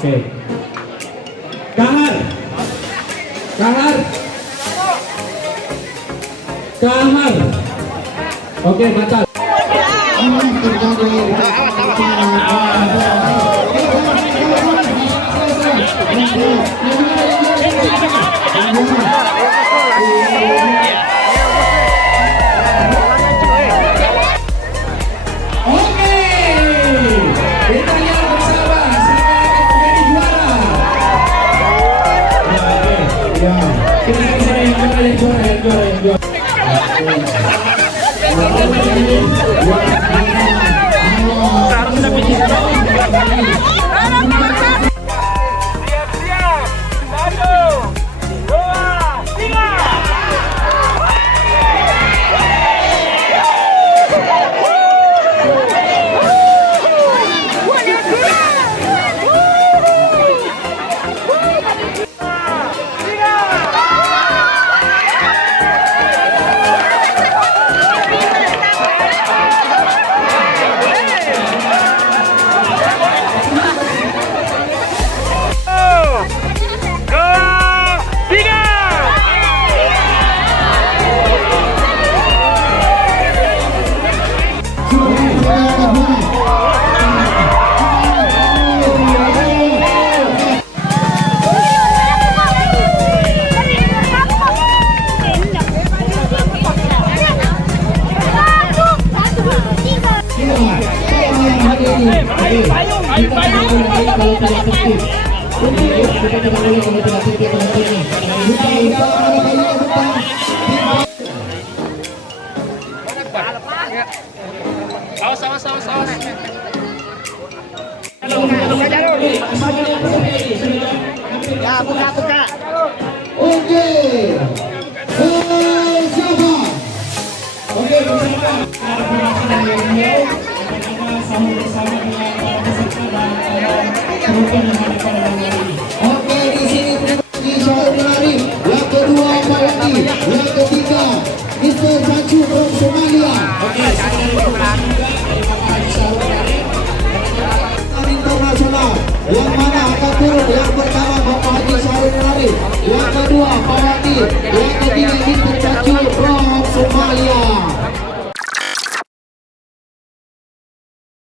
Oke. Kahar. Kahar. Kahar. Oke, batal. Ya, buka. Oke. Siapa? Oke, bersama bersama dengan para peserta dan penonton yang ada pada malam ini. Oke, di sini di Syahrir Menari. Yang kedua Mawati, yang ketiga Mr. Sancu from Somalia. Oke, internasional. Yang mana akan turun? Yang pertama Bapak Haji Syahrir Menari, yang kedua Mawati, yang ketiga Mr.